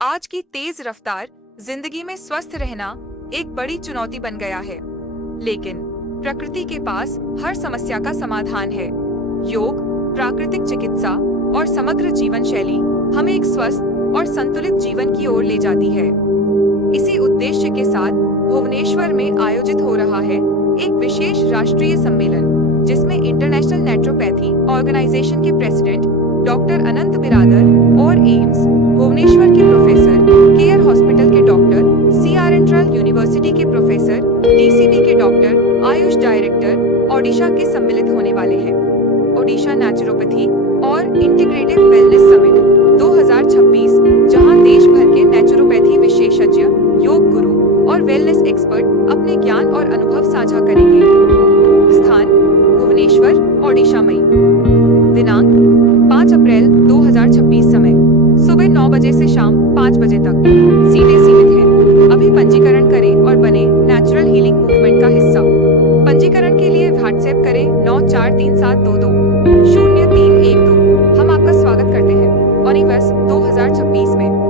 आज की तेज रफ्तार जिंदगी में स्वस्थ रहना एक बड़ी चुनौती बन गया है, लेकिन प्रकृति के पास हर समस्या का समाधान है। योग, प्राकृतिक चिकित्सा और समग्र जीवन शैली हमें एक स्वस्थ और संतुलित जीवन की ओर ले जाती है। इसी उद्देश्य के साथ भुवनेश्वर में आयोजित हो रहा है एक विशेष राष्ट्रीय सम्मेलन, जिसमें इंटरनेशनल नेचुरोपैथी ऑर्गेनाइजेशन के प्रेसिडेंट डॉक्टर अनंत बिरादर और एम्स भुवनेश्वर के प्रोफेसर, केयर हॉस्पिटल के डॉक्टर, सीआरएन यूनिवर्सिटी के प्रोफेसर, डीसीबी के डॉक्टर, आयुष डायरेक्टर ओडिशा के सम्मिलित होने वाले हैं। ओडिशा नेचुरोपैथी और इंटीग्रेटिव वेलनेस समिट 2026, जहां देश भर के नेचुरोपैथी विशेषज्ञ, योग गुरु और वेलनेस एक्सपर्ट अपने ज्ञान और अनुभव साझा करेंगे। स्थान भुवनेश्वर, ओडिशा में। दिनांक 5 अप्रैल 2026। समय सुबह 9 बजे से शाम 5 बजे तक। सीटें सीमित हैं। अभी पंजीकरण करें और बने नेचुरल हीलिंग मूवमेंट का हिस्सा। पंजीकरण के लिए व्हाट्सएप करें 9437220312। हम आपका स्वागत करते हैं ओनिवर्स 2026 में।